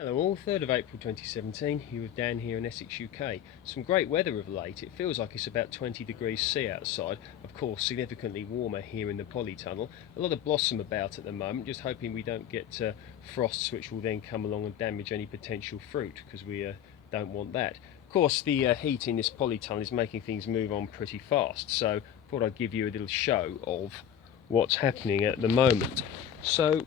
Hello all, 3rd of April 2017, you with Dan here in Essex, UK. Some great weather of late. It feels like it's about 20 degrees C outside, of course significantly warmer here in the polytunnel. A lot of blossom about at the moment, just hoping we don't get frosts which will then come along and damage any potential fruit, because we don't want that. Of course the heat in this polytunnel is making things move on pretty fast, so I thought I'd give you a little show of what's happening at the moment. So,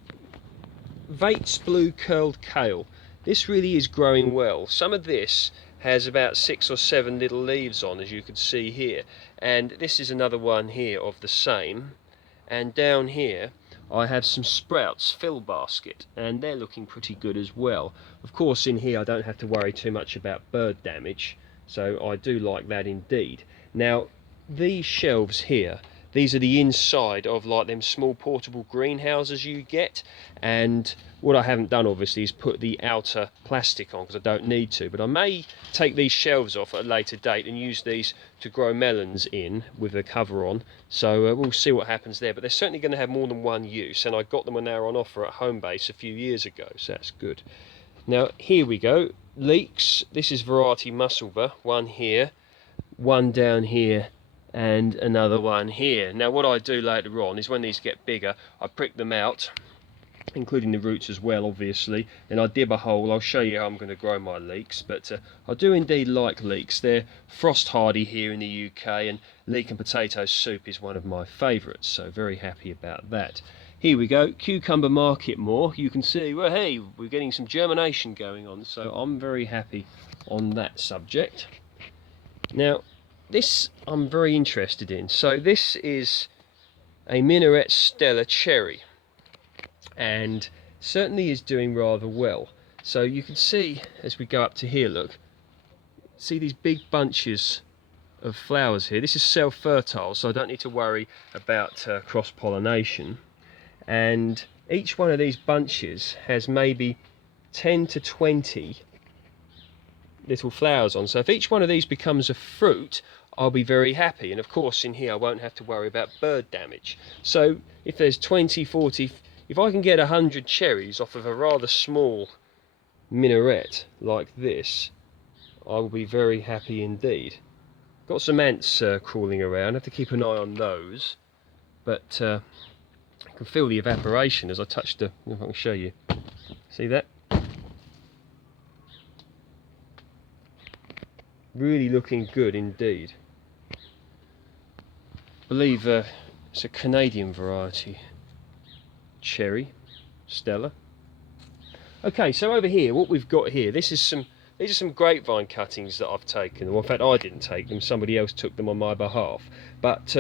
Vates blue curled kale. This really is growing well. Some of this has about 6 or 7 little leaves on, as you can see here, and this is another one here of the same. And down here I have some Sprouts Fillbasket, and they're looking pretty good as well. Of course in here I don't have to worry too much about bird damage, so I do like that indeed. Now these shelves here, these are the inside of like them small portable greenhouses you get, and what I haven't done obviously is put the outer plastic on because I don't need to, but I may take these shelves off at a later date and use these to grow melons in with the cover on, so we'll see what happens there. But they're certainly going to have more than one use, and I got them when they were on offer at Homebase a few years ago, so that's good. Now here we go, leeks. This is variety Musselburgh, one here, one down here, and another one here. Now what I do later on is when these get bigger, I prick them out, including the roots as well obviously, and I dib a hole. I'll show you how I'm going to grow my leeks, but I do indeed like leeks. They're frost hardy here in the UK, and leek and potato soup is one of my favourites, so very happy about that. Here we go, Cucumber Marketmore. You can see, well, hey, we're getting some germination going on, so I'm very happy on that subject. Now this I'm very interested in. So this is a minarette Stella Cherry, and certainly is doing rather well. So you can see as we go up to here, look, see these big bunches of flowers here. This is self-fertile, so I don't need to worry about cross-pollination, and each one of these bunches has maybe 10 to 20 little flowers on. So if each one of these becomes a fruit, I'll be very happy, and of course in here I won't have to worry about bird damage. So if there's 20, 40, if I can get 100 cherries off of a rather small minaret like this, I will be very happy indeed. Got some ants crawling around, I have to keep an eye on those, but I can feel the evaporation as I touch the, if I can show you, see that? Really looking good indeed. I believe it's a Canadian variety cherry, Stella. Okay, so over here, what we've got here, these are some grapevine cuttings that I've taken. Well, in fact, I didn't take them; somebody else took them on my behalf. But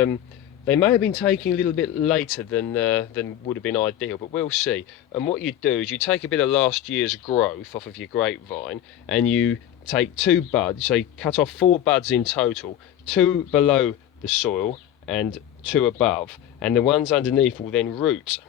they may have been taken a little bit later than would have been ideal, but we'll see. And what you do is you take a bit of last year's growth off of your grapevine, and you take 2 buds, so you cut off 4 buds in total, 2 below the soil and 2 above, and the ones underneath will then root,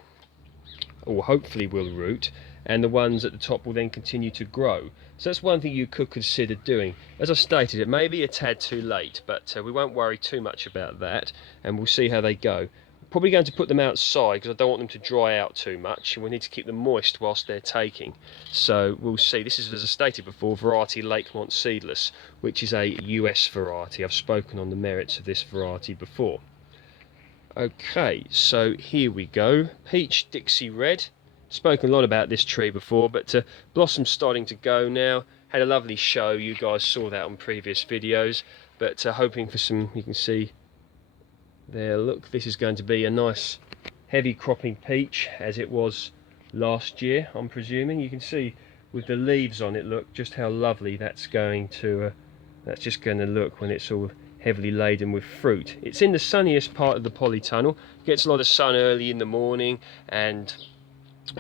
or hopefully will root, and the ones at the top will then continue to grow. So that's one thing you could consider doing. As I stated, it may be a tad too late, but we won't worry too much about that, and we'll see how they go. Probably going to put them outside because I don't want them to dry out too much, and we need to keep them moist whilst they're taking. So we'll see. This is, as I stated before, variety Lakemont Seedless, which is a US variety. I've spoken on the merits of this variety before. Okay, so here we go. Peach Dixired. Spoken a lot about this tree before, but blossom's starting to go now. Had a lovely show, you guys saw that on previous videos, but hoping for some, you can see there, look, this is going to be a nice heavy cropping peach as it was last year, I'm presuming. You can see with the leaves on it, look just how lovely that's going to that's just going to look when it's all heavily laden with fruit. It's in the sunniest part of the polytunnel, gets a lot of sun early in the morning and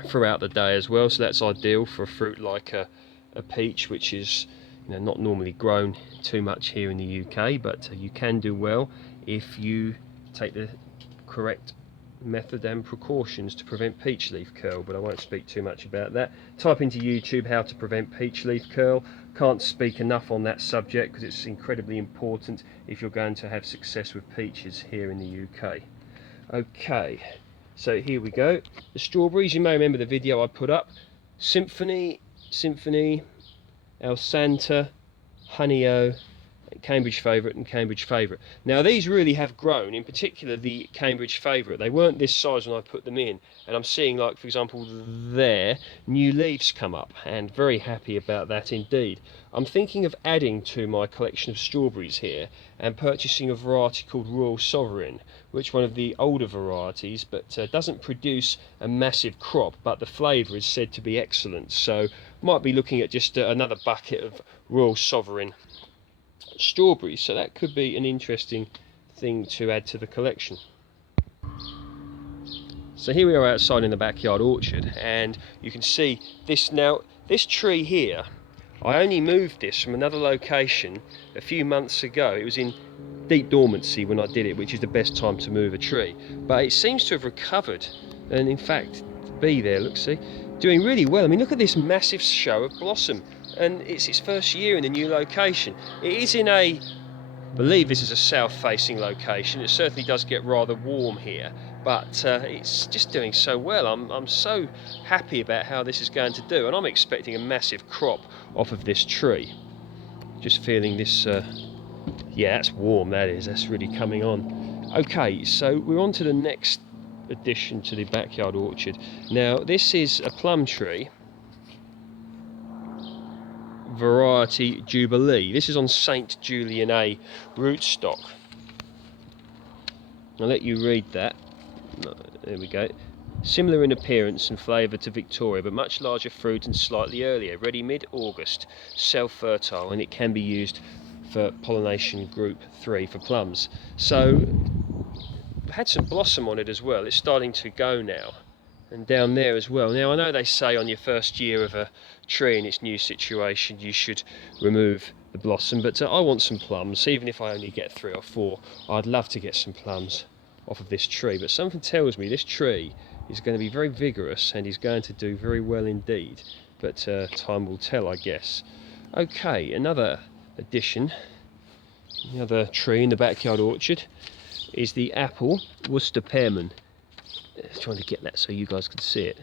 throughout the day as well, so that's ideal for a fruit like a peach, which is, you know, not normally grown too much here in the UK, but you can do well if you take the correct method and precautions to prevent peach leaf curl, but I won't speak too much about that. Type into YouTube how to prevent peach leaf curl. Can't speak enough on that subject because it's incredibly important if you're going to have success with peaches here in the UK. Okay, so here we go. The strawberries, you may remember the video I put up. Symphony Symphony, El Santa, Honey-O, Cambridge Favourite and Cambridge Favourite. Now these really have grown, in particular the Cambridge Favourite. They weren't this size when I put them in, and I'm seeing, like for example there, new leaves come up, and very happy about that indeed. I'm thinking of adding to my collection of strawberries here and purchasing a variety called Royal Sovereign, which one of the older varieties, but doesn't produce a massive crop, but the flavour is said to be excellent, so might be looking at just another bucket of Royal Sovereign strawberries, so that could be an interesting thing to add to the collection. So here we are outside in the backyard orchard, and you can see this now. This tree here, I only moved this from another location a few months ago. It was in deep dormancy when I did it, which is the best time to move a tree, but it seems to have recovered, and in fact be there, look, see, doing really well. I mean, look at this massive show of blossom, and it's its first year in the new location. It is in I believe this is a south-facing location. It certainly does get rather warm here, but it's just doing so well. I'm so happy about how this is going to do, and I'm expecting a massive crop off of this tree. Just feeling this, yeah, that's warm, that is, that's really coming on. Okay, so we're on to the next addition to the backyard orchard. Now this is a plum tree, variety Jubilee. This is on St. Julian A rootstock. I'll let you read that. There we go. Similar in appearance and flavour to Victoria, but much larger fruit and slightly earlier. Ready mid-August, self-fertile, and it can be used for pollination group 3 for plums. So had some blossom on it as well. It's starting to go now, and down there as well. Now I know they say on your first year of a tree in its new situation you should remove the blossom, but I want some plums. Even if I only get 3 or 4, I'd love to get some plums off of this tree. But something tells me this tree is going to be very vigorous and is going to do very well indeed, but time will tell, I guess. Okay, another addition, another tree in the backyard orchard is the apple Worcester Pearmain. Trying to get that so you guys can see it.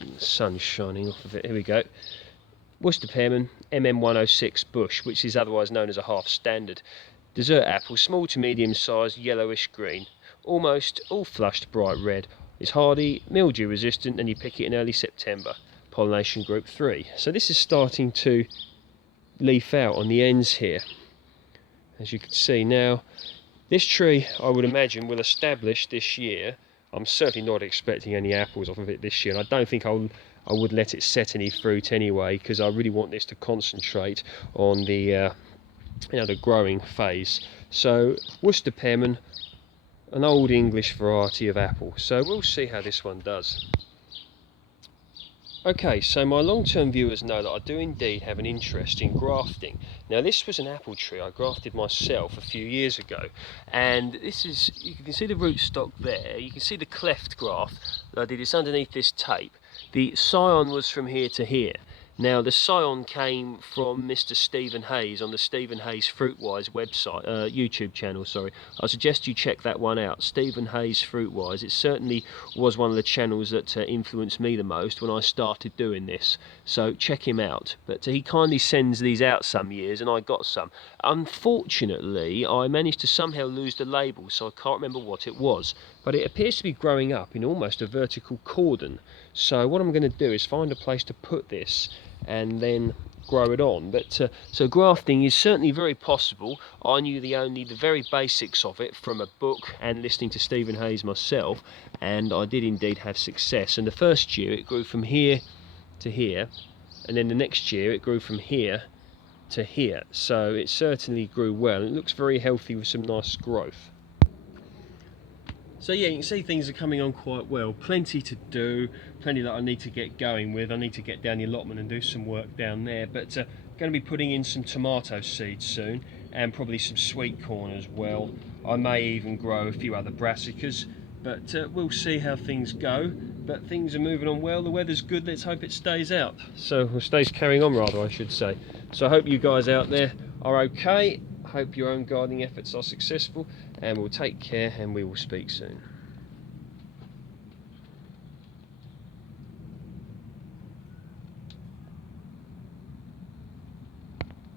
The sun's shining off of it. Here we go. Worcester Pearmain MM106 bush, which is otherwise known as a half standard. Dessert apple, small to medium size, yellowish green, almost all flushed bright red. Is hardy, mildew resistant, and you pick it in early September. Pollination group 3. So this is starting to leaf out on the ends here, as you can see. Now this tree, I would imagine, will establish this year. I'm certainly not expecting any apples off of it this year, and I don't think I would let it set any fruit anyway, because I really want this to concentrate on the the growing phase. So Worcester Pearmain, an old English variety of apple, so we'll see how this one does. Okay, so my long-term viewers know that I do indeed have an interest in grafting. Now this was an apple tree I grafted myself a few years ago, and this is, you can see the rootstock there, you can see the cleft graft that I did. It's underneath this tape. The scion was from here to here. Now the scion came from Mr. Stephen Hayes on the Stephen Hayes Fruitwise website, YouTube channel, sorry. I suggest you check that one out, Stephen Hayes Fruitwise. It certainly was one of the channels that influenced me the most when I started doing this, so check him out. But he kindly sends these out some years, and I got some. Unfortunately, I managed to somehow lose the label, so I can't remember what it was, but it appears to be growing up in almost a vertical cordon. So what I'm going to do is find a place to put this and then grow it on. But so grafting is certainly very possible. I knew only the very basics of it from a book and listening to Stephen Hayes myself, and I did indeed have success. And the first year it grew from here to here, and then the next year it grew from here to here. So it certainly grew well. It looks very healthy with some nice growth. So yeah, you can see things are coming on quite well. Plenty to do, plenty that I need to get going with. I need to get down the allotment and do some work down there, but going to be putting in some tomato seeds soon, and probably some sweet corn as well. I may even grow a few other brassicas, but we'll see how things go. But things are moving on well, the weather's good, let's hope it stays out. So, or stays carrying on rather, I should say. So I hope you guys out there are okay. Hope your own gardening efforts are successful, and we'll take care, and we will speak soon.